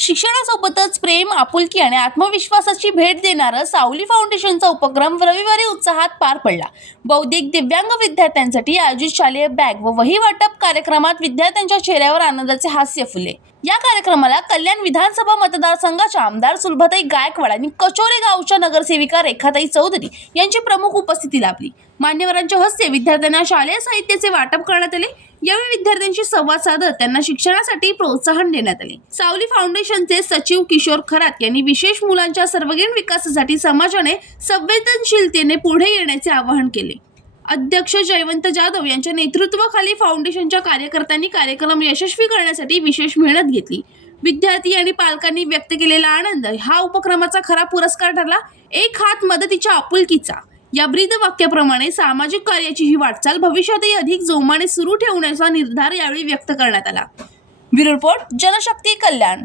शिक्षणासोबतच प्रेम, आपुलकी आणि आत्मविश्वासाची भेट देणारं सावली फाउंडेशनचा उपक्रम रविवारी उत्साहात पार पडला. बौद्धिक दिव्यांग विद्यार्थ्यांसाठी आयोजित शालेय बॅग व वही वाटप कार्यक्रमात विद्यार्थ्यांच्या चेहऱ्यावर आनंदाचे हास्य फुलले. या कार्यक्रमाला कल्याण विधानसभा मतदारसंघाच्या आमदार सुलभाताई गायकवाड आणि कचोरे गावच्या नगरसेविका रेखाताई चौधरी यांची प्रमुख उपस्थिती लाभली. मान्यवरांच्या हस्ते विद्यार्थ्यांना शालेय साहित्याचे वाटप करण्यात आले. यावेळी विद्यार्थ्यांशी संवाद साधत त्यांना शिक्षणासाठी प्रोत्साहन देण्यात आले. सावली फाउंडेशनचे सचिव किशोर खरात यांनी विशेष मुलांच्या सर्वांगीण विकासासाठी समाजाने संवेदनशीलतेने पुढे येण्याचे आवाहन केले. अध्यक्ष जयवंत जाधव यांच्या नेतृत्वाखाली फाउंडेशनच्या कार्यकर्त्यांनी कार्यक्रम यशस्वी करण्यासाठी विशेष मेहनत घेतली. विद्यार्थी आणि पालकांनी व्यक्त केलेला आनंद हा उपक्रमाचा खरा पुरस्कार ठरला. एक हात मदतीच्या आपुलकीचा या ब्रीद वाक्याप्रमाणे सामाजिक कार्याची ही वाटचाल भविष्यातही अधिक जोमाने सुरू ठेवण्याचा निर्धार यावेळी व्यक्त करण्यात आला. ब्युरो रिपोर्ट, जनशक्ती, कल्याण.